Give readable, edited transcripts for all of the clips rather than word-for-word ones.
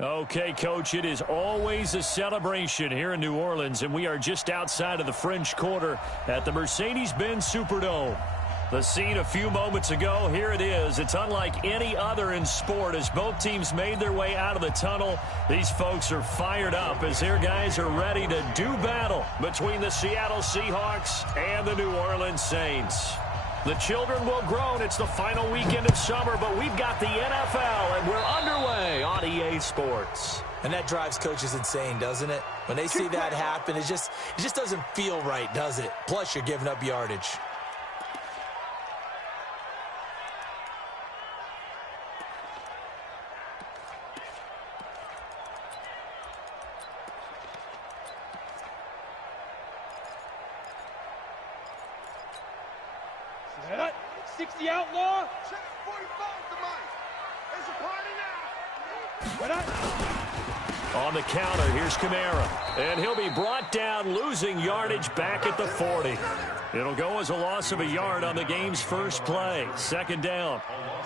Okay, Coach, it is always a celebration here in New Orleans, and we are just outside of the French Quarter at the Mercedes-Benz Superdome. The scene a few moments ago, here it is. It's unlike any other in sport as both teams made their way out of the tunnel. These folks are fired up as their guys are ready to do battle between the Seattle Seahawks and the New Orleans Saints. The children will groan. It's the final weekend of summer, but we've got the NFL, and we're underway on EA Sports. And that drives coaches insane, doesn't it? When they see that happen, it just doesn't feel right, does it? Plus, you're giving up yardage. Set. 60 outlaw. Check 45 to Mike. It's a party now. On the counter, here's Kamara. And he'll be brought down, losing yardage back at the 40. It'll go as a loss of a yard on the game's first play. Second down.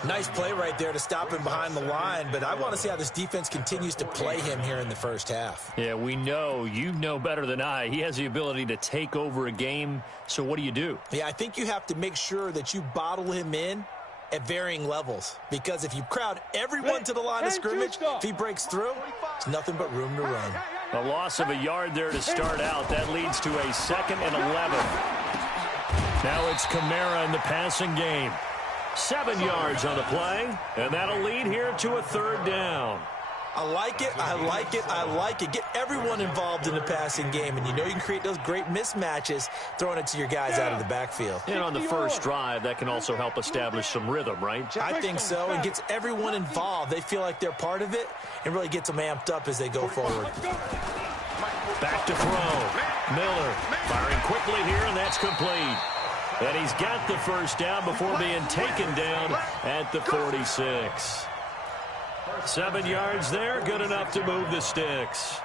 Nice play right there to stop him behind the line, but I want to see how this defense continues to play him here in the first half. Yeah, we know. You know better than I. He has the ability to take over a game, so what do? Yeah, I think you have to make sure that you bottle him in at varying levels, because if you crowd everyone to the line of scrimmage, if he breaks through, there's nothing but room to run. A loss of a yard there to start out. That leads to a 2nd and 11. Now it's Kamara in the passing game. 7 yards on the play, and that'll lead here to a 3rd down. I like it, I like it, I like it. Get everyone involved in the passing game, and you know you can create those great mismatches throwing it to your guys out of the backfield. And on the first drive, that can also help establish some rhythm, right? I think so, and gets everyone involved. They feel like they're part of it, and really gets them amped up as they go forward. Back to throw. Miller firing quickly here, and that's complete. And he's got the first down before being taken down at the 46. 7 yards there, good enough to move the sticks.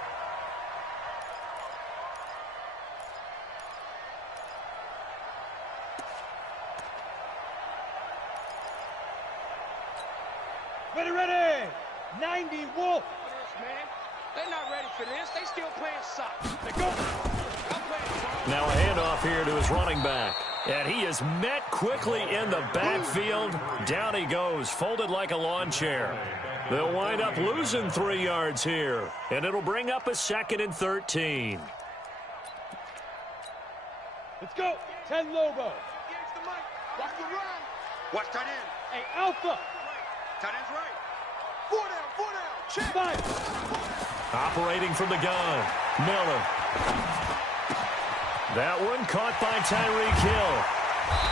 Ready. 90 Wolf. Man, they're not ready for this. They still playing soccer. They go. Now a handoff here to his running back. And he is met quickly in the backfield. Down he goes, folded like a lawn chair. They'll wind up losing 3 yards here. And it'll bring up a 2nd and 13. Let's go. 10 Lobo. Against the mic. Watch the run. Watch tight end. Hey, Alpha. Tight end's right. 4 down. Check. 5. Operating from the gun. Miller. That one caught by Tyreek Hill.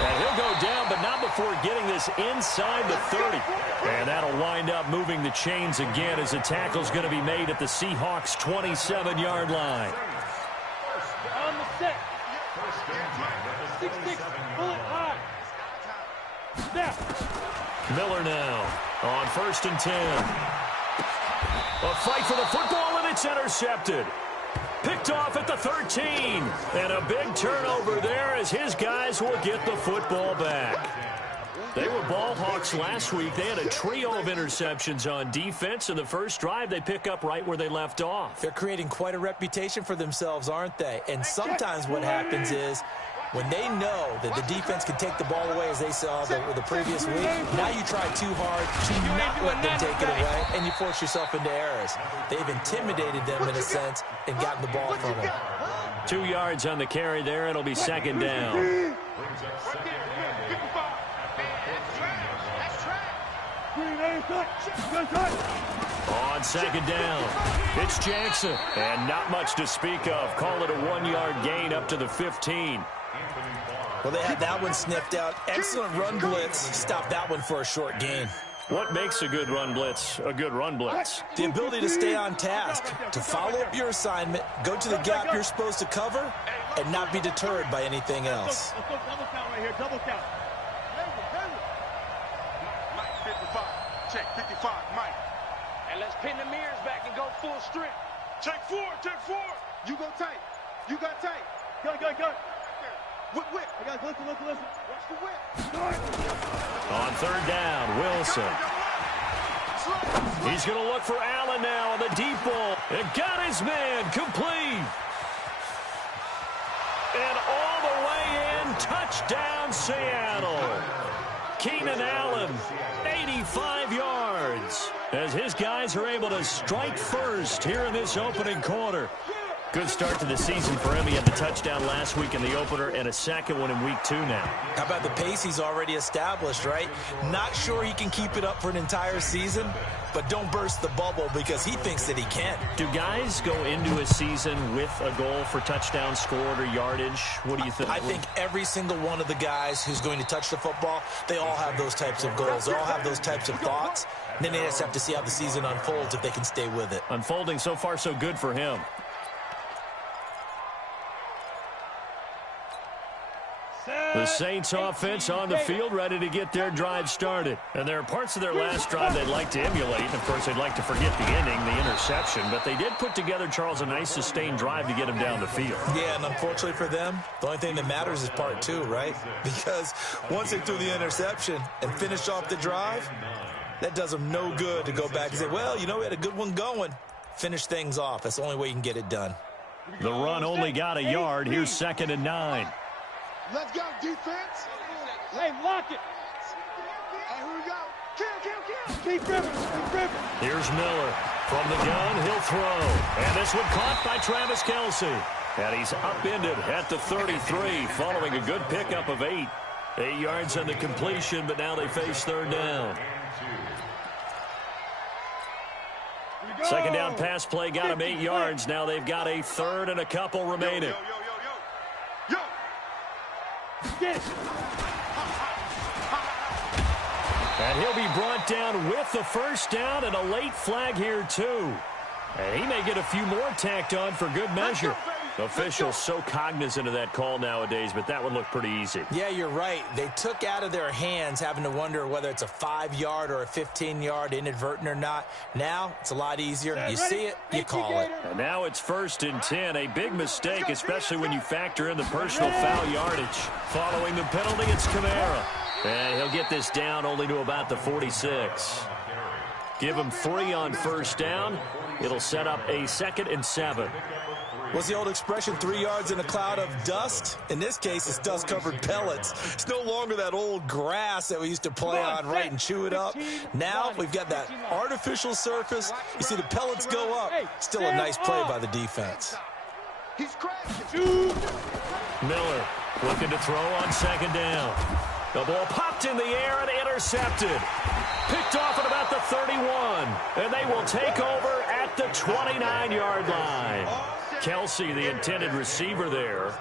And he'll go down, but not before getting this inside the 30. And that'll wind up moving the chains again as the tackle's going to be made at the Seahawks' 27-yard line. On the set. 6-6. Bullet high. Snap. Miller now on 1st and 10. A fight for the football, and it's intercepted. Picked off at the 13. And a big turnover there as his guys will get the football back. They were ball hawks last week. They had a trio of interceptions on defense. In the first drive, they pick up right where they left off. They're creating quite a reputation for themselves, aren't they? And sometimes what happens is when they know that the defense can take the ball away, as they saw the previous week, now you try too hard to not let them take it away, and you force yourself into errors. They've intimidated them in a sense and gotten the ball from them. 2 yards on the carry there. It'll be 2nd down. On 2nd down, it's Jackson. And not much to speak of. Call it a 1-yard gain up to the 15. Well, they had that one sniffed out. Excellent run blitz. Stop that one for a short gain. What makes a good run blitz a good run blitz? The ability to stay on task, to follow up your assignment, go to the gap you're supposed to cover, and not be deterred by anything else. Let's go double count right here. Double count. Mike, 55. Check 55, Mike. And let's pin the mirrors back and go full strength. Check 4. You go tight. You got tight. Go. Whip. I got listen. Watch the whip. On 3rd down, Wilson. He's going to look for Allen now on the deep ball. And got his man complete. And all the way in, touchdown Seattle. Keenan Allen, 85 yards, as his guys are able to strike first here in this opening quarter. Good start to the season for him. He had the touchdown last week in the opener and a second one in week 2 now. How about the pace he's already established, right? Not sure he can keep it up for an entire season, but don't burst the bubble because he thinks that he can. Do guys go into a season with a goal for touchdown scored or yardage? What do you think? I think every single one of the guys who's going to touch the football, they all have those types of goals. They all have those types of thoughts. And then they just have to see how the season unfolds if they can stay with it. Unfolding so far so good for him. The Saints offense on the field, ready to get their drive started. And there are parts of their last drive they'd like to emulate. And, of course, they'd like to forget the ending, the interception. But they did put together, Charles, a nice sustained drive to get him down the field. Yeah, and unfortunately for them, the only thing that matters is part 2, right? Because once they threw the interception and finished off the drive, that does them no good to go back and say, well, you know, we had a good one going. Finish things off. That's the only way you can get it done. The run only got a yard. Here's 2nd and 9. Let's go, defense. Hey, lock it. Hey, here we go. Kill. Keep Rivers. Here's Miller. From the gun, he'll throw. And this one caught by Travis Kelce. And he's upended at the 33, following a good pickup of 8. 8 yards on the completion, but now they face 3rd down. Second down pass play got him 8 yards. Now they've got a 3rd and a couple remaining. Yo. Get it. And he'll be brought down with the 1st down and a late flag here, too. And he may get a few more tacked on for good measure. Officials so cognizant of that call nowadays, but that one looked pretty easy. Yeah, you're right. They took out of their hands having to wonder whether it's a 5-yard or a 15-yard inadvertent or not. Now it's a lot easier. You see it, you call it. And now it's 1st and 10. A big mistake, especially when you factor in the personal foul yardage. Following the penalty, it's Kamara. And he'll get this down only to about the 46. Give him 3 on 1st down. It'll set up a 2nd and 7. What's the old expression, 3 yards in a cloud of dust? In this case, it's dust-covered pellets. It's no longer that old grass that we used to play on, right, and chew it up. Now we've got that artificial surface. You see the pellets go up. Still a nice play by the defense. He's crashing. Miller looking to throw on 2nd down. The ball popped in the air and intercepted. Picked off at about the 31. And they will take over at the 29-yard line. Kelce, the intended receiver there,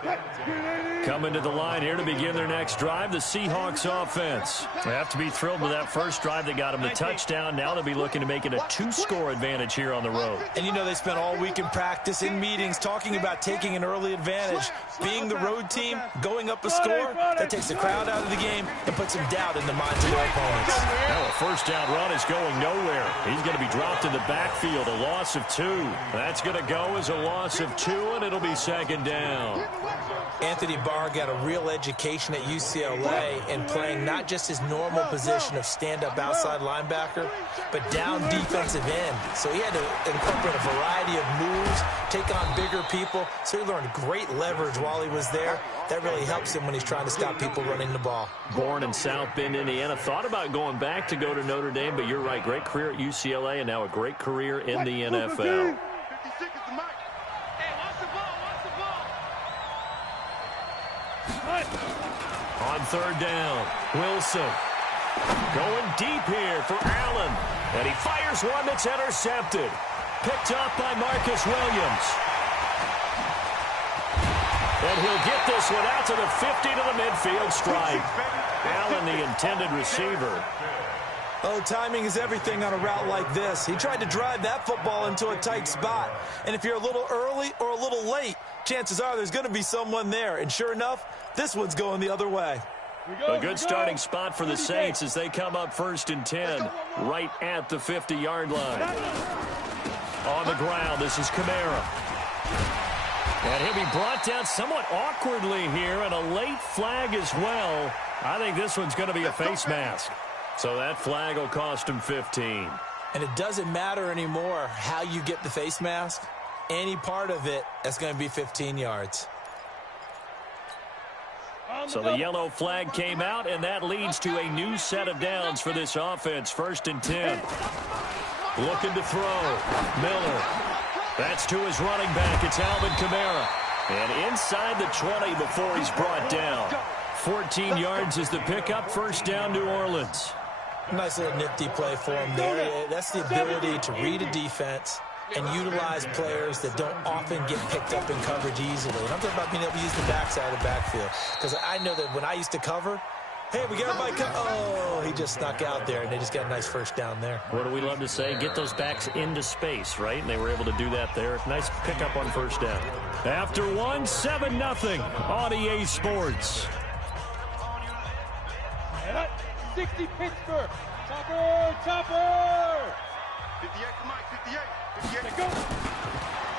coming to the line here to begin their next drive. The Seahawks offense. They have to be thrilled with that first drive that got them the touchdown. Now they'll be looking to make it a 2-score advantage here on the road. And you know they spent all week in practice, in meetings, talking about taking an early advantage. Being the road team, going up a score, that takes the crowd out of the game and puts some doubt in the minds of their opponents. Now a 1st down run is going nowhere. He's going to be dropped in the backfield, a loss of 2. That's going to go as a loss of 2, and it'll be 2nd down. Anthony Barr got a real education at UCLA in playing not just his normal position of stand-up outside linebacker, but down defensive end. So he had to incorporate a variety of moves, take on bigger people. So he learned great leverage while he was there. That really helps him when he's trying to stop people running the ball. Born in South Bend, Indiana. Thought about going back to go to Notre Dame, but you're right. Great career at UCLA and now a great career in the NFL. 56 is the mic. Hey, watch the ball. On 3rd down, Wilson going deep here for Allen. And he fires one that's intercepted. Picked up by Marcus Williams. And he'll get this one out to the 50 to the midfield stripe. Allen, the intended receiver. Oh, timing is everything on a route like this. He tried to drive that football into a tight spot. And if you're a little early or a little late, chances are there's going to be someone there. And sure enough, this one's going the other way. A good starting spot for the Saints as they come up 1st and 10, right at the 50-yard line. On the ground, this is Kamara. And he'll be brought down somewhat awkwardly here, and a late flag as well. I think this one's going to be a face mask. So that flag will cost him 15. And it doesn't matter anymore how you get the face mask. Any part of it, that's going to be 15 yards. So the yellow flag came out, and that leads to a new set of downs for this offense. 1st and 10. Looking to throw. Miller. That's to his running back. It's Alvin Kamara. And inside the 20 before he's brought down. 14 yards is the pickup. 1st down, New Orleans. Nice little nifty play for him there. That's the ability to read a defense and utilize players that don't often get picked up in coverage easily. And I'm talking about being able to use the backside of the backfield. Because I know that when I used to cover, hey, we got everybody oh, he just snuck out there, and they just got a nice 1st down there. What do we love to say? Get those backs into space, right? And they were able to do that there. Nice pickup on 1st down. After one, 7-0 on EA Sports. 60 Pittsburgh. Topper. 58 for Mike, 58. 58. Go.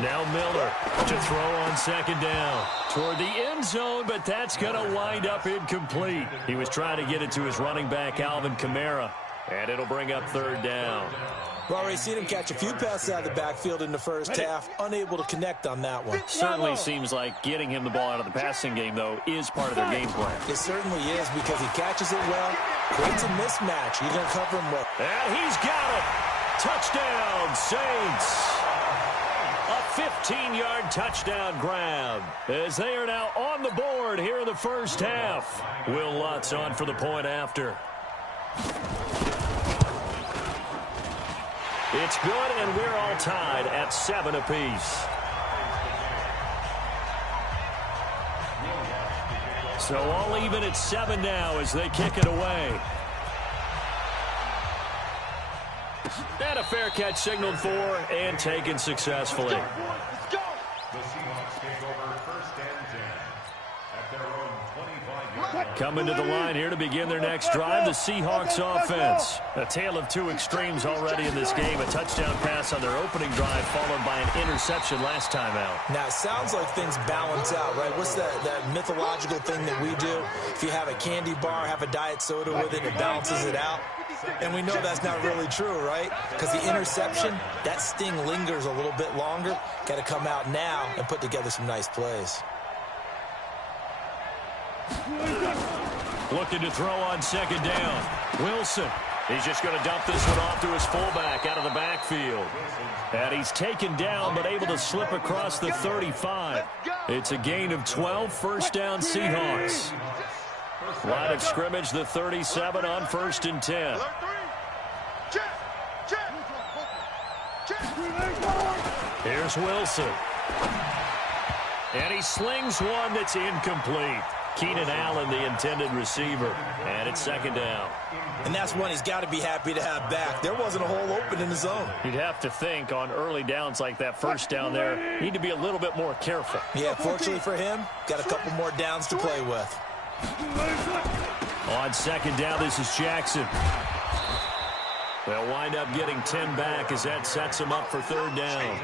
Now Miller to throw on 2nd down. Toward the end zone, but that's going to wind up incomplete. He was trying to get it to his running back, Alvin Kamara. And it'll bring up 3rd down. We've already seen him catch a few passes out of the backfield in the 1st half. Unable to connect on that one. Certainly seems like getting him the ball out of the passing game, though, is part of their game plan. It certainly is because he catches it well, creates a mismatch. You're going to cover him well. And he's got it. Touchdown, Saints. A 15-yard touchdown grab as they are now on the board here in the 1st half. Will Lutz on for the point after. It's good, and we're all tied at 7 apiece. So all even at 7 now as they kick it away. And a fair catch signaled for and taken successfully. Let's go. Coming to the line here to begin their next drive, the Seahawks offense. A tale of two extremes already in this game. A touchdown pass on their opening drive followed by an interception last time out. Now, it sounds like things balance out, right? What's that mythological thing that we do? If you have a candy bar, have a diet soda with it, it balances it out. And we know that's not really true, right? Because the interception, that sting lingers a little bit longer. Got to come out now and put together some nice plays. Looking to throw on 2nd down. Wilson. He's just going to dump this one off to his fullback out of the backfield. And he's taken down but able to slip across the 35. It's a gain of 12. 1st down Seahawks. Line of scrimmage, the 37 on 1st and 10. Here's Wilson. And he slings one that's incomplete. Keenan Allen, the intended receiver. And it's 2nd down. And that's one he's got to be happy to have back. There wasn't a hole open in the zone. You'd have to think on early downs like that 1st down there, need to be a little bit more careful. Yeah, fortunately for him, got a couple more downs to play with. On 2nd down, this is Jackson. They'll wind up getting 10 back as that sets them up for 3rd down.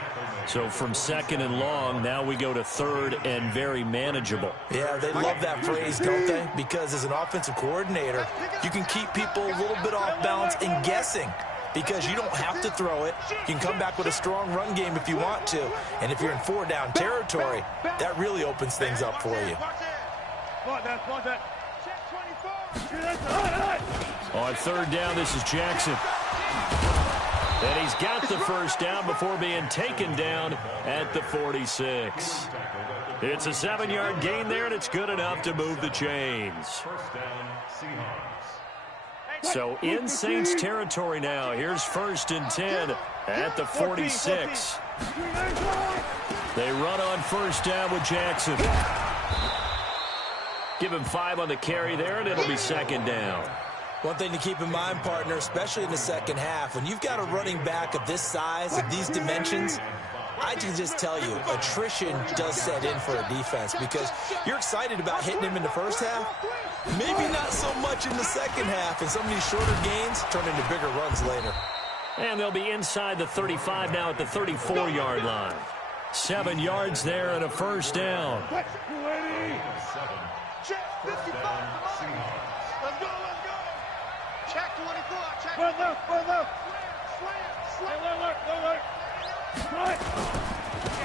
So from 2nd and long, now we go to 3rd and very manageable. Yeah, they love that phrase, don't they? Because as an offensive coordinator, you can keep people a little bit off balance and guessing. Because you don't have to throw it. You can come back with a strong run game if you want to. And if you're in 4-down territory, that really opens things up for you. On 3rd down, this is Jackson. And he's got the 1st down before being taken down at the 46. It's a 7-yard gain there, and it's good enough to move the chains. So in Saints territory now. Here's 1st and 10 at the 46. They run on 1st down with Jackson. Give him 5 on the carry there, and it'll be 2nd down. One thing to keep in mind, partner, especially in the 2nd half, when you've got a running back of this size, of these dimensions, I can just tell you, attrition does set in for a defense because you're excited about hitting him in the 1st half, maybe not so much in the 2nd half, and some of these shorter gains turn into bigger runs later. And they'll be inside the 35 now at the 34-yard line. 7 yards there and a 1st down. Check 55. Let's go. Check 24. Check. Run left.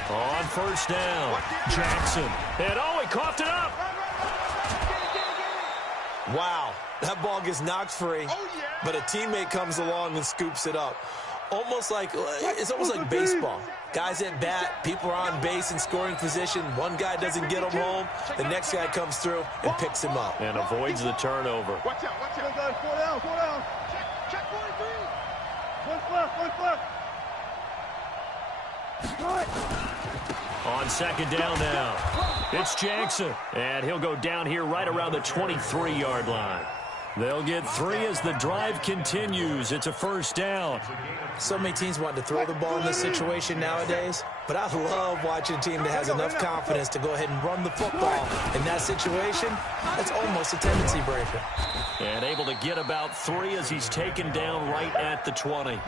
On first down, Jackson. And he coughed it up. Wow, that ball gets knocked free, but a teammate comes along and scoops it up. It's almost like baseball. Guys at bat, people are on base in scoring position. One guy doesn't get him home. The next guy comes through and picks him up. And avoids the turnover. Watch out, watch out. Guys, 4 down, 4 down. Check 43. One left. On second down now, it's Jackson. And he'll go down here right around the 23-yard line. They'll get 3 as the drive continues. It's a first down. So many teams want to throw the ball in this situation nowadays, but I love watching a team that has enough confidence to go ahead and run the football. In that situation, that's almost a tendency breaker. And able to get about 3 as he's taken down right at the 20.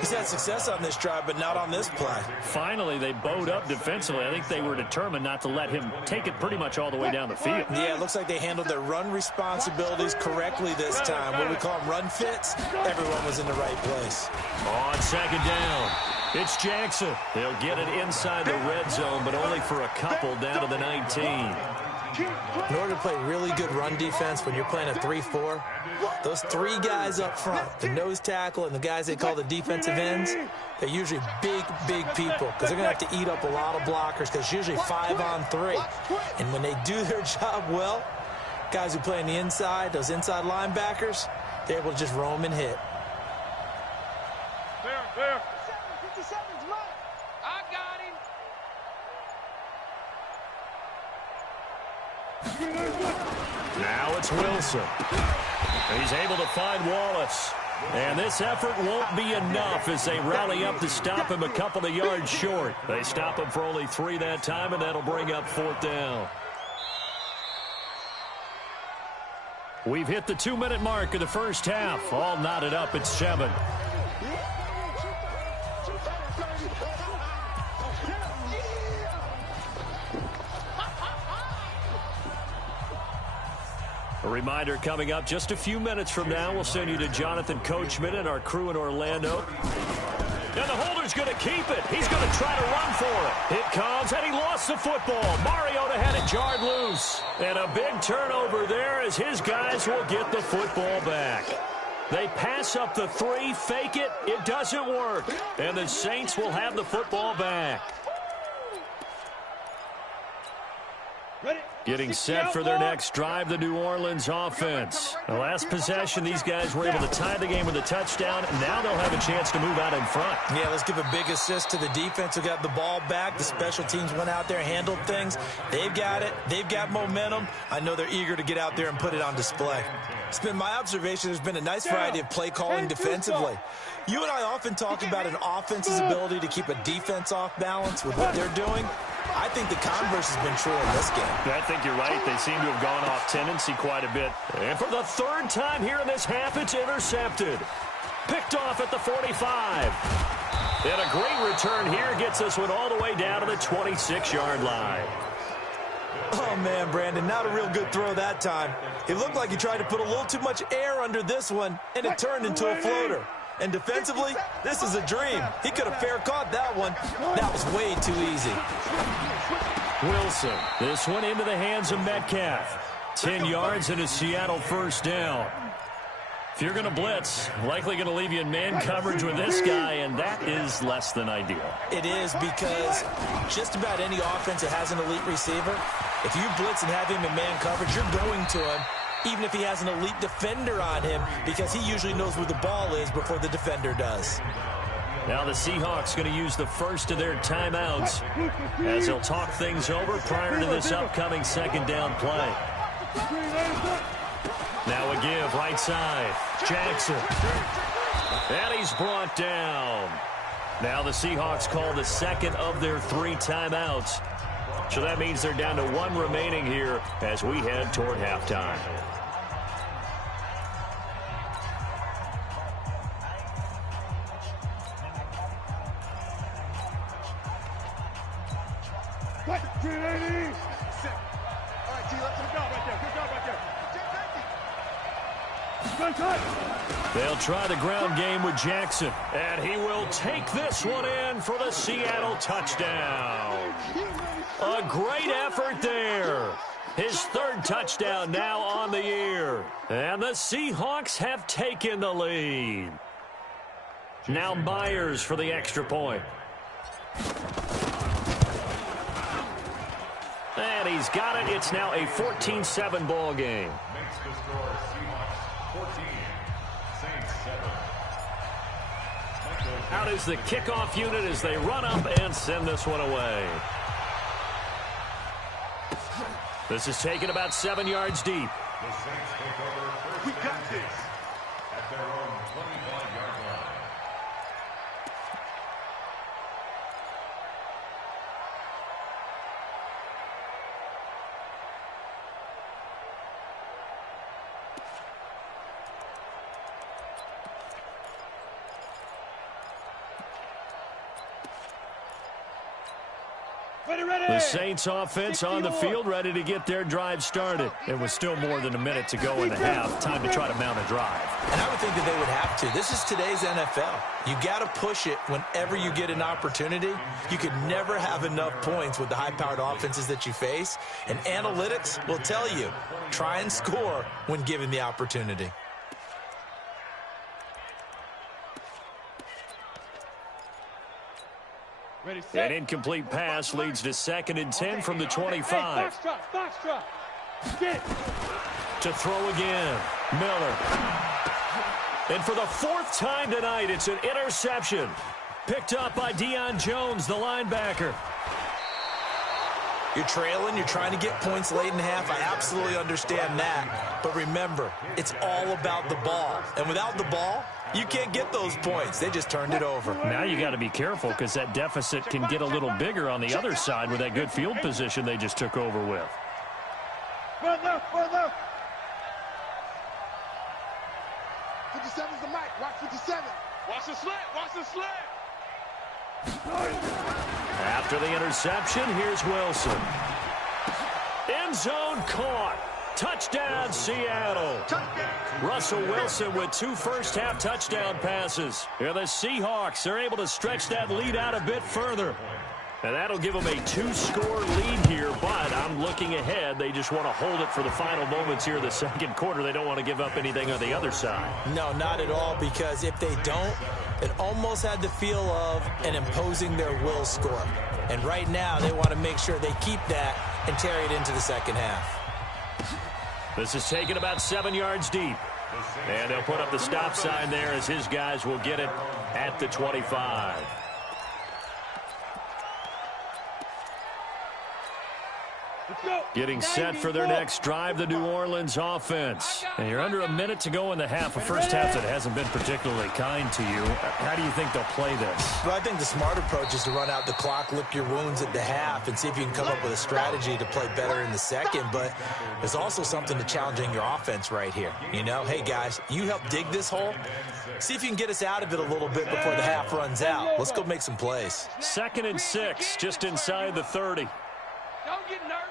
He's had success on this drive, but not on this play. Finally, they bowed up defensively. I think they were determined not to let him take it pretty much all the way down the field. Yeah, it looks like they handled their run responsibilities correctly this time. What we call them run fits, everyone was in the right place. On second down, it's Jackson. They'll get it inside the red zone, but only for a couple down to the 19. In order to play really good run defense when you're playing a 3-4, those 3 guys up front, the nose tackle and the guys they call the defensive ends, they're usually big people because they're going to have to eat up a lot of blockers because it's usually 5-on-3. And when they do their job well, guys who play on the inside, those inside linebackers, they're able to just roam and hit. There. 57's mine. I got him. Now it's Wilson. He's able to find Wallace. And this effort won't be enough as they rally up to stop him a couple of yards short. They stop him for only 3 that time, and that'll bring up 4th down. We've hit the 2-minute mark of the first half. All knotted up at 7. A reminder coming up just a few minutes from now. We'll send you to Jonathan Coachman and our crew in Orlando. And the holder's going to keep it. He's going to try to run for it. It comes, and he lost the football. Mariota had it jarred loose. And a big turnover there as his guys will get the football back. They pass up the 3, fake it. It doesn't work. And the Saints will have the football back. Getting set for their next drive, the New Orleans offense. The last possession, these guys were able to tie the game with a touchdown, and now they'll have a chance to move out in front. Yeah, let's give a big assist to the defense who got the ball back. The special teams went out there, handled things. They've got it. They've got momentum. I know they're eager to get out there and put it on display. It's been my observation there's been a nice variety of play calling defensively. You and I often talk about an offense's ability to keep a defense off balance with what they're doing. I think the converse has been true in this game. I think you're right. They seem to have gone off tendency quite a bit. And for the 3rd time here in this half, it's intercepted. Picked off at the 45. And a great return here gets us one all the way down to the 26-yard line. Oh, man, Brandon, not a real good throw that time. It looked like he tried to put a little too much air under this one, and it turned into a floater. And defensively, this is a dream. He could have fair caught that one. That was way too easy. Wilson, this one into the hands of Metcalf. 10 yards and a Seattle first down. If you're going to blitz, likely going to leave you in man coverage with this guy, and that is less than ideal. It is because just about any offense that has an elite receiver, if you blitz and have him in man coverage, you're going to him, even if he has an elite defender on him, because he usually knows where the ball is before the defender does. Now the Seahawks going to use the first of their timeouts as they'll talk things over prior to this upcoming 2nd down play. Now a give right side. Jackson. And he's brought down. Now the Seahawks call the 2nd of their 3 timeouts. So that means they're down to 1 remaining here as we head toward halftime. What? 380. All right, T, let's go right there. Good job right there. They'll try the ground game with Jackson. And he will take this one in for the Seattle touchdown. A great effort there. His third touchdown now on the year. And the Seahawks have taken the lead. Now Myers for the extra point. And he's got it. It's now a 14-7 ball game. Makes the score Seahawks 14, Saints 7. Out is the kickoff unit as they run up and send this one away. This is taken about 7 yards deep. The Saints take over first. We got this. At their own 25-yard line. The Saints offense on the field, ready to get their drive started. It was still more than a minute to go in the half. Time to try to mount a drive. And I would think that they would have to. This is today's NFL. You got to push it whenever you get an opportunity. You could never have enough points with the high-powered offenses that you face. And analytics will tell you, try and score when given the opportunity. An incomplete pass leads to 2nd and 10 from the 25. To throw again, Miller. And for the 4th time tonight, it's an interception. Picked up by Deion Jones, the linebacker. You're trailing, you're trying to get points late in the half. I absolutely understand that. But remember, it's all about the ball. And without the ball, you can't get those points. They just turned it over. Now you got to be careful because that deficit can get a little bigger on the other side with that good field position they just took over with. Further. 57's the mic. Watch 57. Watch the slant. Watch the slant. After the interception, here's Wilson. End zone caught. Touchdown, Seattle. Russell Wilson with 2 first-half touchdown passes. Here the Seahawks are able to stretch that lead out a bit further. And that'll give them a 2-score lead here, but I'm looking ahead. They just want to hold it for the final moments here in the second quarter. They don't want to give up anything on the other side. No, not at all, because if they don't, it almost had the feel of an imposing their will score. And right now, they want to make sure they keep that and carry it into the second half. This is taken about 7 yards deep. And they'll put up the stop sign there as his guys will get it at the 25. Getting set for their next drive, the New Orleans offense. And you're under a minute to go in the half. A first half that hasn't been particularly kind to you. How do you think they'll play this? Well, I think the smart approach is to run out the clock, lick your wounds at the half, and see if you can come up with a strategy to play better in the second. But there's also something to challenging your offense right here. You know, hey, guys, you help dig this hole. See if you can get us out of it a little bit before the half runs out. Let's go make some plays. 2nd and 6, just inside the 30. Don't get nervous.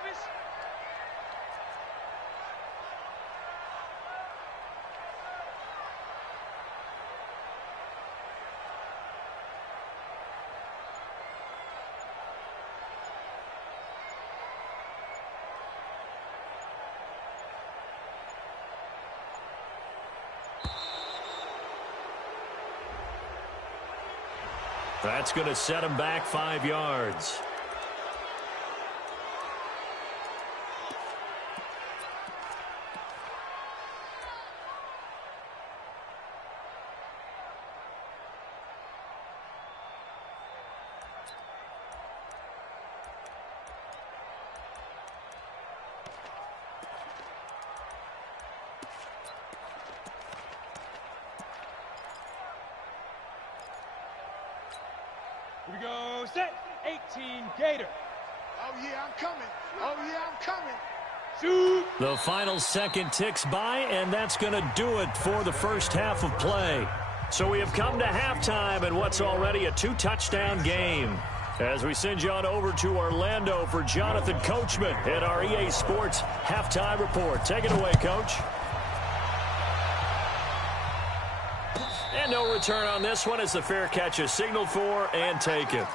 That's going to set him back 5 yards. Here we go, set, 18, Gator. Oh, yeah, I'm coming. Oh, yeah, I'm coming. Shoot. The final second ticks by, and that's going to do it for the first half of play. So we have come to halftime in what's already a 2-touchdown game. As we send you on over to Orlando for Jonathan Coachman at our EA Sports Halftime Report. Take it away, Coach. Here we go, set, 18, Gator. Oh, yeah, I'm coming. Oh, yeah, I'm coming. Shoot. The final second ticks by, and that's going to do it for the first half of play. So we have come to halftime in what's already a 2-touchdown game. As we send you on over to Orlando for Jonathan Coachman at our EA Sports Halftime Report. Take it away, Coach. And no return on this one as the fair catch is signaled for and taken.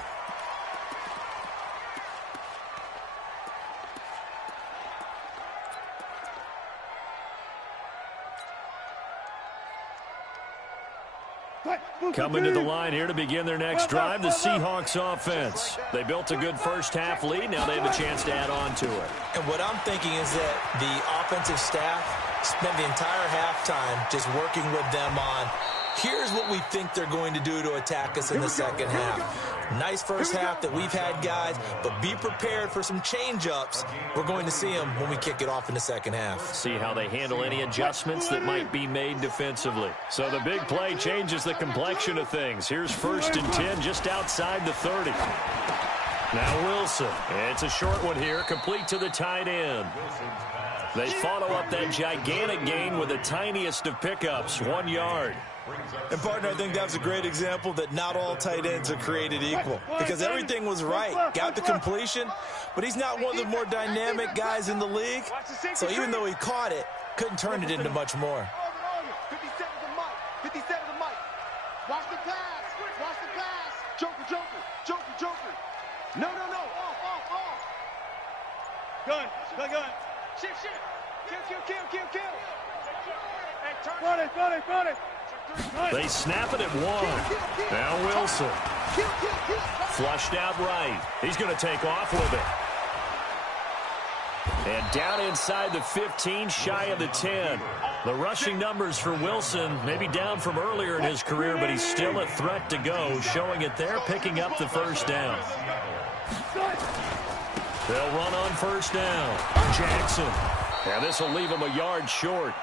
Coming to the line here to begin their next drive, the Seahawks offense. They built a good first-half lead. Now they have a chance to add on to it. And what I'm thinking is that the offensive staff spent the entire halftime just working with them on, here's what we think they're going to do to attack us in the second half. Nice first half that we've had, guys, but be prepared for some change-ups. We're going to see them when we kick it off in the second half. See how they handle any adjustments that might be made defensively. So the big play changes the complexion of things. Here's 1st and 10 just outside the 30. Now Wilson. It's a short one here, complete to the tight end. They follow up that gigantic gain with the tiniest of pickups, 1 yard. And, partner, I think that's a great example that not all tight ends are created equal, because everything was right. Got the completion, but he's not one of the more dynamic guys in the league. So even though he caught it, couldn't turn it into much more. 50 seconds of Mike. 50 seconds of Mike. Watch the pass. Watch the pass. Joker, Joker. Joker, Joker. No. Off. Gun. Shift. Kill. Hey, turn. Run it. They snap it at 1. Now Wilson. Flushed out right. He's going to take off with it. And down inside the 15, shy of the 10. The rushing numbers for Wilson maybe down from earlier in his career, but he's still a threat to go, showing it there, picking up the first down. They'll run on first down. Jackson. Now this will leave him a yard short.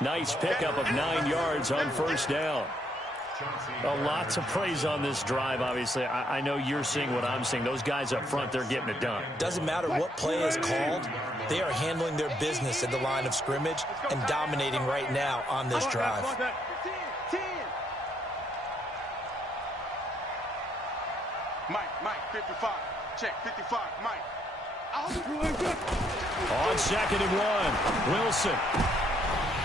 Nice pickup of 9 yards on first down. A lot to praise on this drive, obviously. I know you're seeing what I'm seeing. Those guys up front, they're getting it done. Doesn't matter what play is called. They are handling their business at the line of scrimmage and dominating right now on this drive. Mike, 55. Check, 55, Mike. On 2nd and 1, Wilson.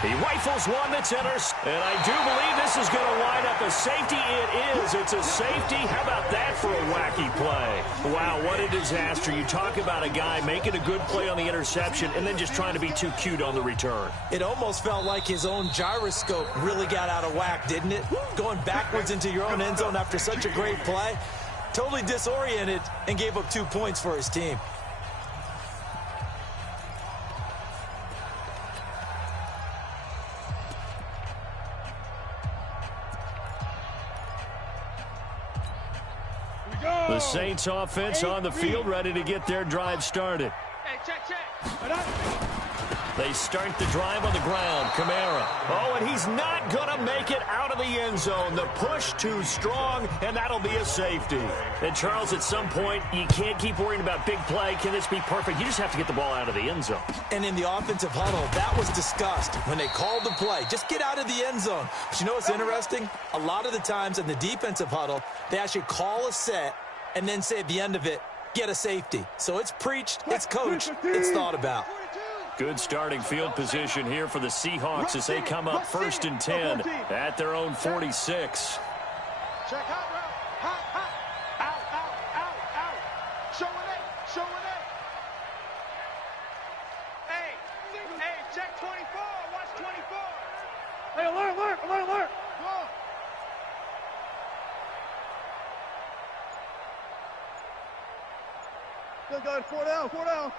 He rifles one that's intercepted, and I do believe this is going to wind up a safety. It is. It's a safety. How about that for a wacky play? Wow, what a disaster. You talk about a guy making a good play on the interception and then just trying to be too cute on the return. It almost felt like his own gyroscope really got out of whack, didn't it? Going backwards into your own end zone after such a great play. Totally disoriented and gave up 2 points for his team. The Saints offense on the field, ready to get their drive started. Hey, check. They start the drive on the ground. Kamara. Oh, and he's not going to make it out of the end zone. The push too strong, and that'll be a safety. And, Charles, at some point, you can't keep worrying about big play. Can this be perfect? You just have to get the ball out of the end zone. And in the offensive huddle, that was discussed when they called the play. Just get out of the end zone. But you know what's interesting? A lot of the times in the defensive huddle, they actually call a set and then say at the end of it, get a safety. So it's preached, it's coached, it's thought about. Good starting field position here for the Seahawks as they come up 1st and 10 at their own 46. Check hot route. Out. Show it. Hey, check 24. Watch 24. Hey, alert. Go on. Good, guys. 4 down.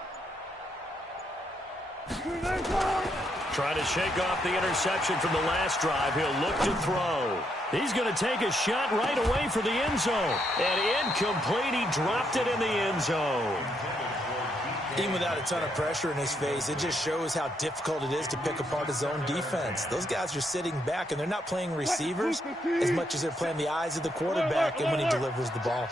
Trying to shake off the interception from the last drive. He'll look to throw. He's going to take a shot right away for the end zone. And incomplete. He dropped it in the end zone. Even without a ton of pressure in his face, it just shows how difficult it is to pick apart his own defense. Those guys are sitting back, and they're not playing receivers as much as they're playing the eyes of the quarterback and when he delivers the ball.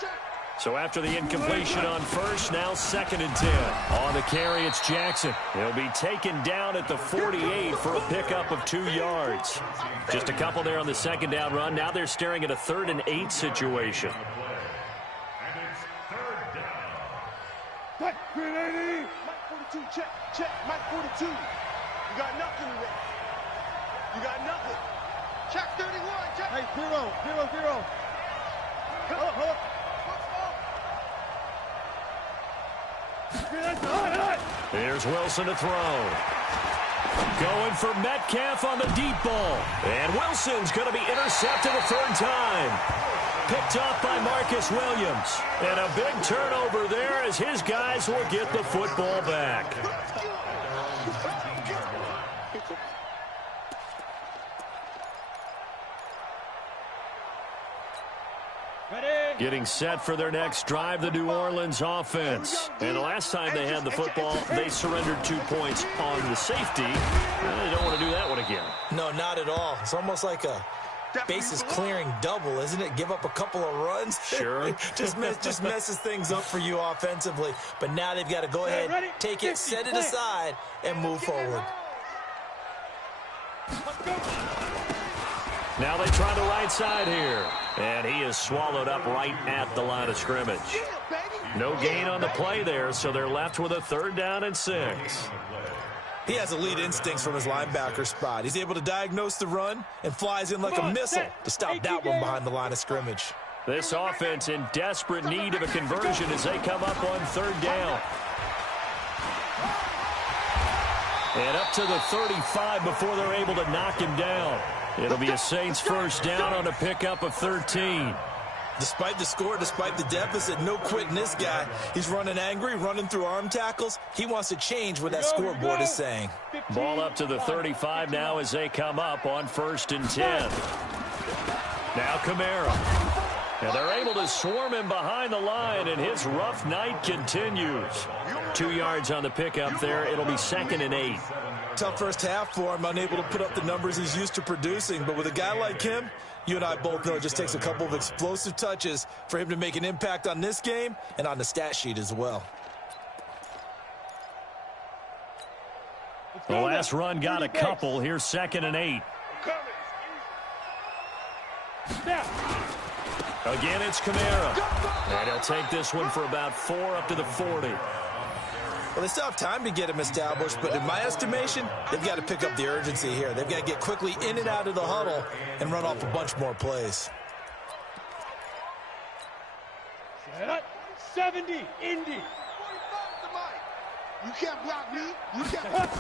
So after the incompletion on first, now 2nd and 10. On the carry, it's Jackson. He'll be taken down at the 48 for a pickup of 2 yards. Just a couple there on the 2nd down run. Now they're staring at a 3rd and 8 situation. And it's 3rd down. Mike 42, check. Mike 42. You got nothing today. Check 31. Check. Hey, 0-0-0. Hold up. Here's Wilson to throw. Going for Metcalf on the deep ball. And Wilson's going to be intercepted a third time. Picked off by Marcus Williams. And a big turnover there as his guys will get the football back. Getting set for their next drive, the New Orleans offense. And the last time they had the football, they surrendered 2 points on the safety. They don't want to do that one again. No, not at all. It's almost like a bases clearing double, isn't it? Give up a couple of runs. Sure. just messes things up for you offensively. But now they've got to go ahead, take it, set it aside, and move forward. Now they try the right side here. And he is swallowed up right at the line of scrimmage. No gain on the play there, so they're left with a 3rd down and 6. He has elite instincts from his linebacker spot. He's able to diagnose the run and flies in like a missile to stop that one behind the line of scrimmage. This offense in desperate need of a conversion as they come up on 3rd down. And up to the 35 before they're able to knock him down. It'll be a Saints 1st down on a pickup of 13. Despite the score, despite the deficit, no quitting this guy. He's running angry, running through arm tackles. He wants to change what that scoreboard is saying. Ball up to the 35 now as they come up on 1st and 10. Now Kamara. And they're able to swarm him behind the line, and his rough night continues. 2 yards on the pickup there. It'll be 2nd and 8. Tough first half for him, unable to put up the numbers he's used to producing. But with a guy like him, you and I both know it just takes a couple of explosive touches for him to make an impact on this game and on the stat sheet as well. The last run got a couple. Here's 2nd and 8. Again, it's Kamara. And he'll take this one for about 4 up to the 40. Well, they still have time to get him established, but in my estimation, they've got to pick up the urgency here. They've got to get quickly in and out of the huddle and run off a bunch more plays. 70, Indy. You can't block me. You can't.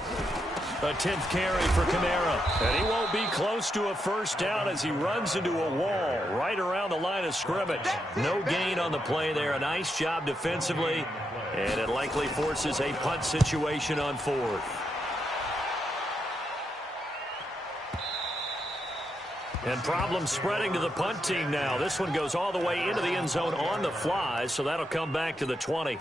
A 10th carry for Kamara. And he won't be close to a 1st down as he runs into a wall right around the line of scrimmage. No gain on the play there. A nice job defensively. And it likely forces a punt situation on 4th. And problems spreading to the punt team now. This one goes all the way into the end zone on the fly, so that'll come back to the 20.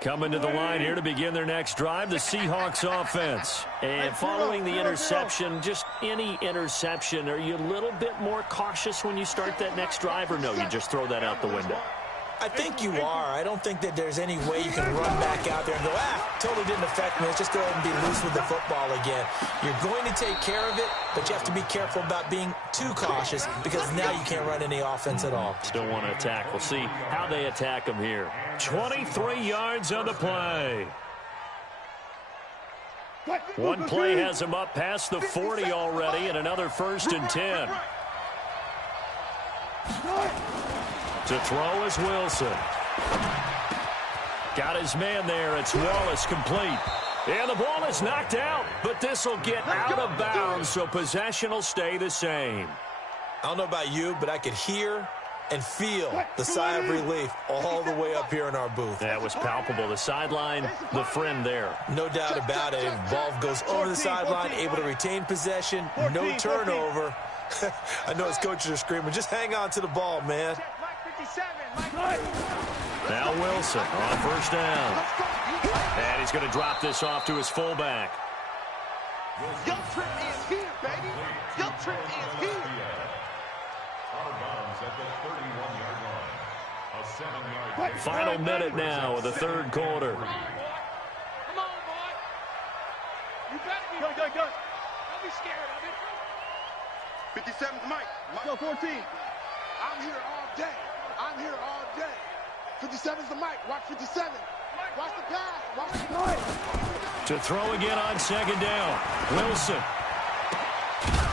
Coming to the line here to begin their next drive, the Seahawks offense. And following the interception, just any interception, are you a little bit more cautious when you start that next drive, or no, you just throw that out the window? I think you are. I don't think that there's any way you can run back out there and go, totally didn't affect me. Let's just go ahead and be loose with the football again. You're going to take care of it, but you have to be careful about being too cautious because now you can't run any offense at all. Still want to attack. We'll see how they attack them here. 23 yards on the play. One play has him up past the 40 already, and another 1st and 10. To throw is Wilson. Got his man there. It's Wallace complete. And the ball is knocked out, but this will get out of bounds, so possession will stay the same. I don't know about you, but I could hear and feel the sigh of relief all the way up here in our booth. That was palpable. The sideline, the friend there. No doubt about it. Ball goes over the sideline, able to retain possession, no turnover. I know his coaches are screaming, just hang on to the ball, man. Now Wilson on 1st down. And he's going to drop this off to his fullback. Your trip is here, baby. Your trip is here. Out of bounds at the 31-yard line. A 7-yard gain. Final minute now of the 3rd quarter. Come on, boy. You better be. Go. Don't be scared of it. 57's Mike. Go, 14. I'm here all day. I'm here all day. 57's the Mike. Watch 57. To throw again on second down. Wilson.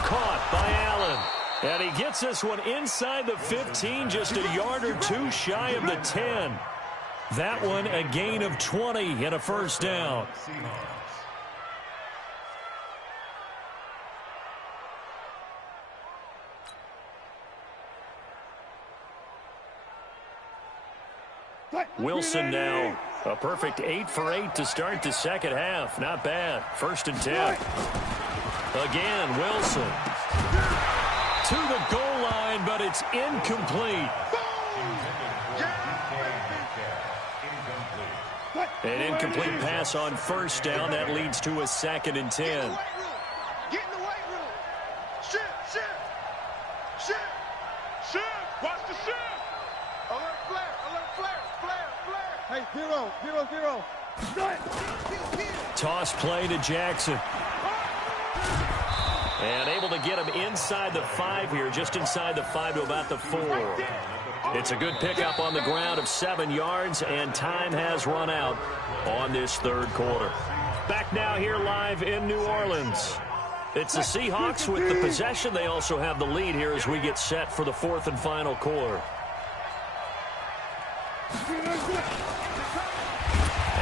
Caught by Allen. And he gets this one inside the 15, just a yard or two shy of the 10. That one a gain of 20 and a first down. Wilson now. A perfect 8 for 8 to start the second half. Not bad. 1st and 10. Again, Wilson. To the goal line, but it's incomplete. An incomplete pass on 1st down. That leads to a 2nd and 10. Get in the weight room. Shift. Watch the shift. Alert flare. Hey, 0. Toss play to Jackson. And able to get him inside the 5 here, just inside the 5 to about the 4. It's a good pickup on the ground of 7 yards, and time has run out on this 3rd quarter. Back now here live in New Orleans. It's the Seahawks with the possession. They also have the lead here as we get set for the 4th and final quarter.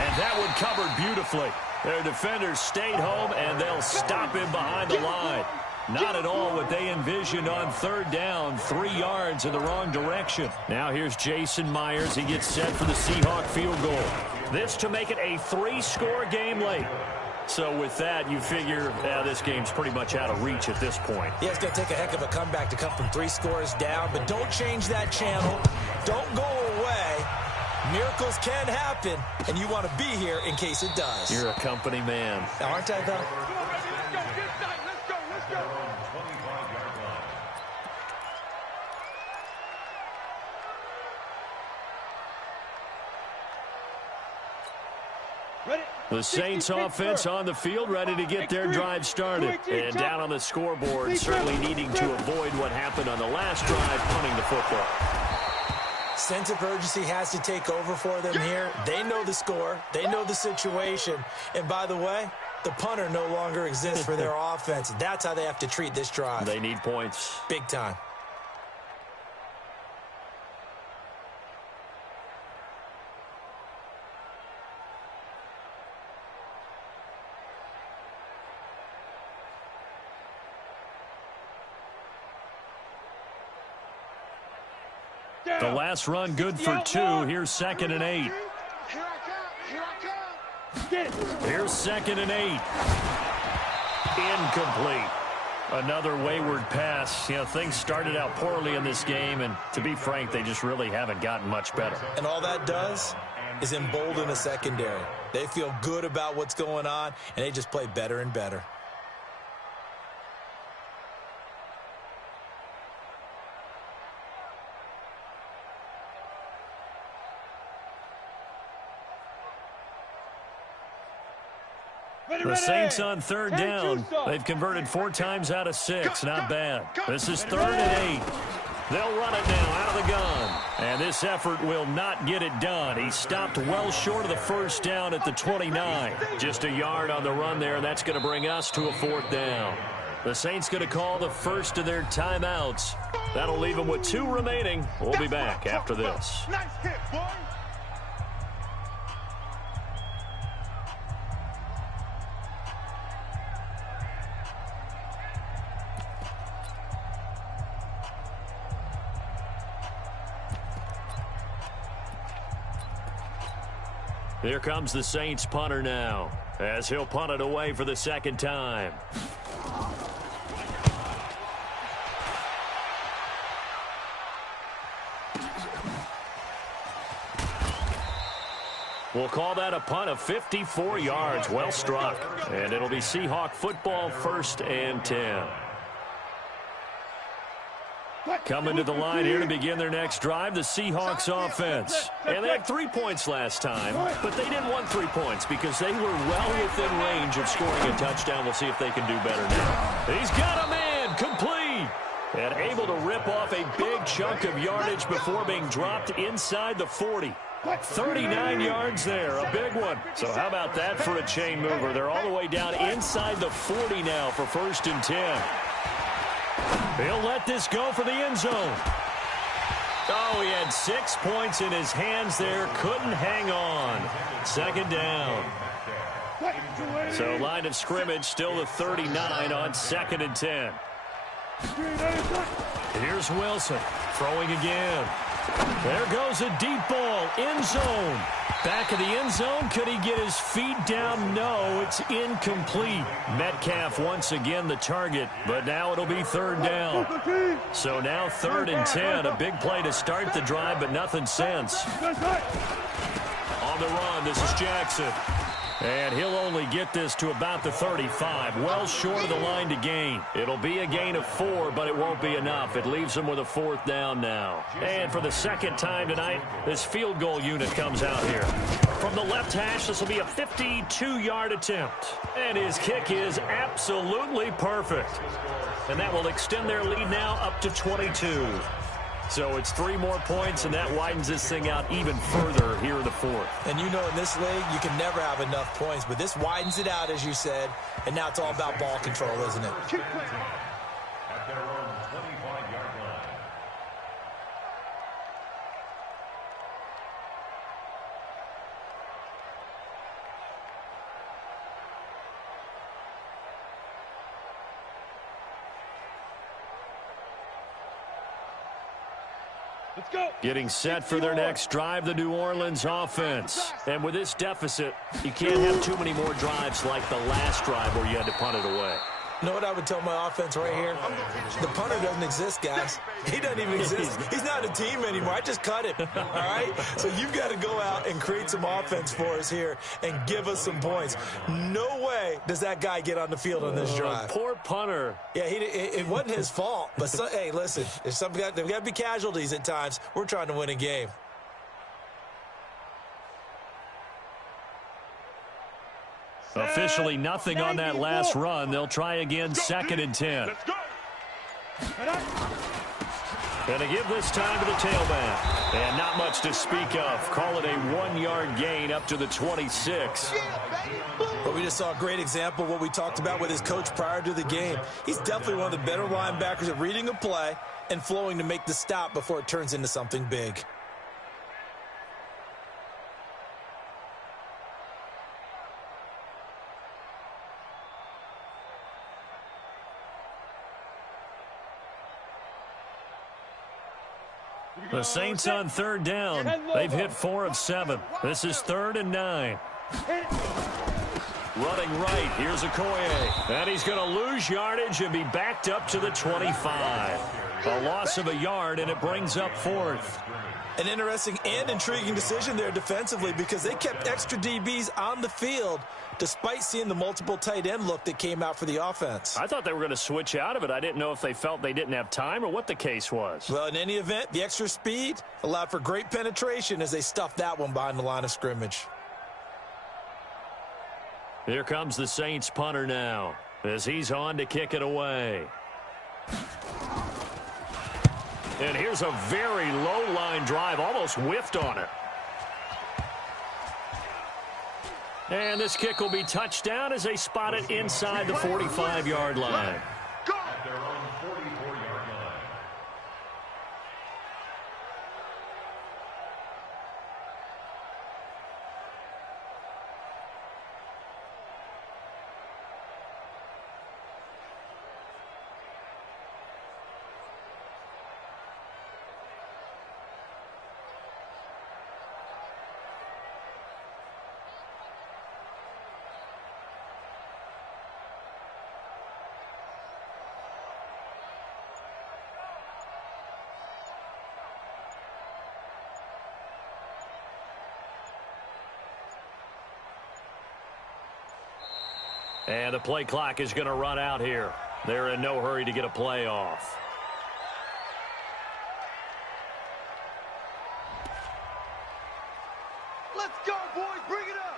And that one covered beautifully. Their defenders stayed home, and they'll stop him behind the line. Not at all what they envisioned on 3rd down. 3 yards in the wrong direction. Now here's Jason Myers. He gets set for the Seahawk field goal. This to make it a 3-score game late. So with that, you figure this game's pretty much out of reach at this point. Yeah, it's going to take a heck of a comeback to come from 3 scores down, but don't change that channel. Don't go away. Miracles can happen, and you want to be here in case it does. You're a company man. Aren't I, though? Let's go. The Saints offense on the field, ready to get their drive started. And down on the scoreboard, certainly needing to avoid what happened on the last drive, punting the football. Sense of urgency has to take over for them here. They know the score. They know the situation. And by the way, the punter no longer exists for their offense. That's how they have to treat this drive. They need points. Big time. The last run good for 2. Here's 2nd and 8. Here I come. Here's 2nd and 8. Incomplete. Another wayward pass. You know, things started out poorly in this game, and to be frank, they just really haven't gotten much better. And all that does is embolden a secondary. They feel good about what's going on, and they just play better and better. The Saints on 3rd down. They've converted 4 times out of 6. Not bad. This is 3rd and 8. They'll run it now out of the gun. And this effort will not get it done. He stopped well short of the 1st down at the 29. Just a yard on the run there, and that's going to bring us to a 4th down. The Saints going to call the first of their timeouts. That'll leave them with 2 remaining. We'll be back after this. Nice hit, boy. Here comes the Saints punter now, as he'll punt it away for the 2nd time. We'll call that a punt of 54 yards. Well struck. And it'll be Seahawk football, 1st and 10. Coming to the line here to begin their next drive, the Seahawks offense. And they had 3 points last time, but they didn't want 3 points because they were well within range of scoring a touchdown. We'll see if they can do better now. He's got a man, complete. And able to rip off a big chunk of yardage before being dropped inside the 40. 39 yards there, a big one. So how about that for a chain mover? They're all the way down inside the 40 now for 1st and 10. He'll let this go for the end zone. Oh, he had 6 points in his hands there. Couldn't hang on. 2nd down. So line of scrimmage still the 39 on 2nd and 10. Here's Wilson throwing again. There goes a deep ball. End zone. Back of the end zone. Could he get his feet down? No, it's incomplete. Metcalf once again the target, but now it'll be 3rd down. So now 3rd and 10. A big play to start the drive, but nothing since. On the run, this is Jackson. And he'll only get this to about the 35, well short of the line to gain. It'll be a gain of 4, but it won't be enough. It leaves him with a 4th down now. And for the 2nd time tonight, this field goal unit comes out here. From the left hash, this will be a 52-yard attempt. And his kick is absolutely perfect. And that will extend their lead now up to 22. So it's 3 more points, and that widens this thing out even further here in the 4th. And you know in this league, you can never have enough points, but this widens it out, as you said, and now it's all about ball control, isn't it? At their own 25-yard line. Let's go. Getting set for their next drive, the New Orleans offense. And with this deficit, you can't have too many more drives like the last drive where you had to punt it away. You know what I would tell my offense right here? The punter doesn't exist, guys. He doesn't even exist. He's not a team anymore. I just cut him, all right? So you've got to go out and create some offense for us here and give us some points. No way does that guy get on the field on this drive. Poor punter. Yeah, it wasn't his fault. But, hey, listen, there's got to be casualties at times. We're trying to win a game. Officially nothing on that last run. They'll try again, 2nd and 10. Let's go. And to give this time to the tailback. And not much to speak of. Call it a 1-yard gain up to the 26. But we just saw a great example of what we talked about with his coach prior to the game. He's definitely one of the better linebackers at reading a play and flowing to make the stop before it turns into something big. The Saints on 3rd down. They've hit 4 of 7. This is 3rd and 9. Running right. Here's Okoye. And he's going to lose yardage and be backed up to the 25. A loss of a yard, and it brings up 4th. An interesting and intriguing decision there defensively because they kept extra DBs on the field despite seeing the multiple tight end look that came out for the offense. I thought they were going to switch out of it. I didn't know if they felt they didn't have time or what the case was. Well, in any event, the extra speed allowed for great penetration as they stuffed that one behind the line of scrimmage. Here comes the Saints punter now as he's on to kick it away. And here's a very low line drive, almost whiffed on it. And this kick will be touchdown as they spot it inside the 45-yard line. At their own 44-yard line. And the play clock is going to run out here. They're in no hurry to get a play off. Let's go, boys. Bring it up.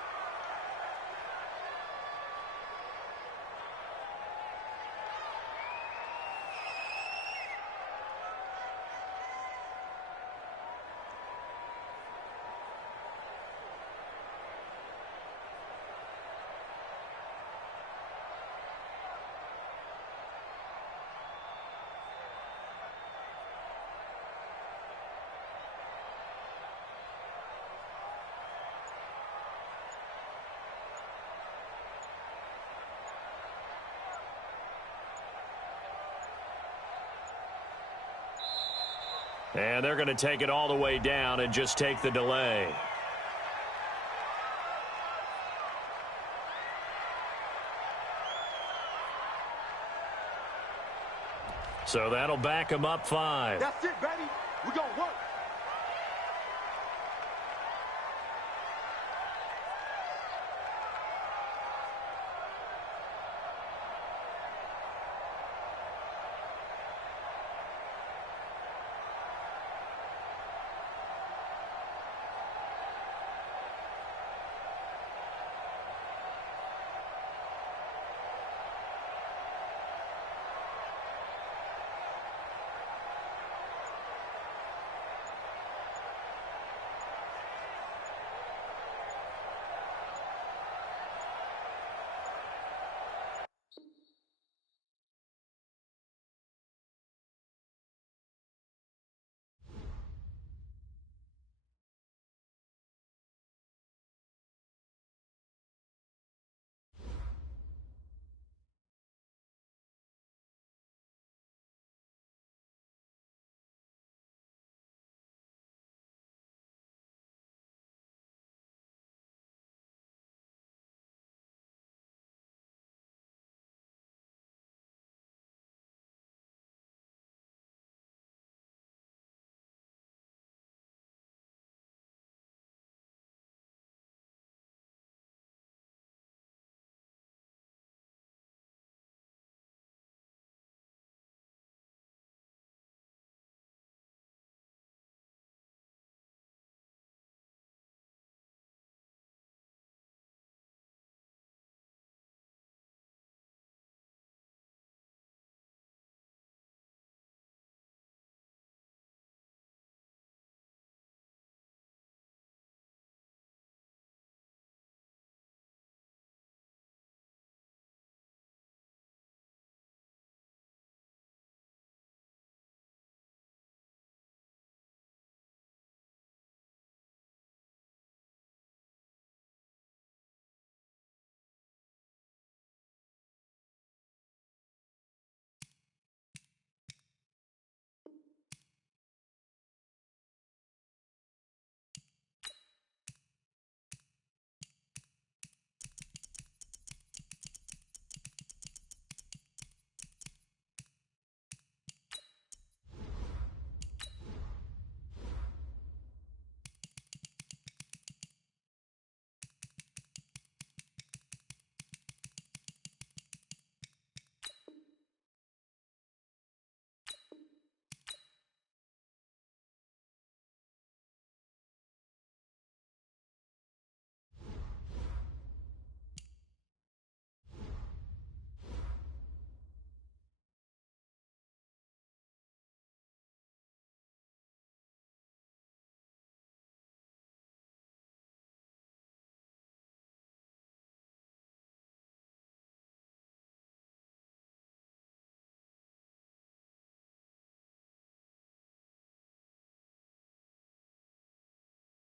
And they're going to take it all the way down and just take the delay. So that'll back them up 5. That's it, baby. We're going to work.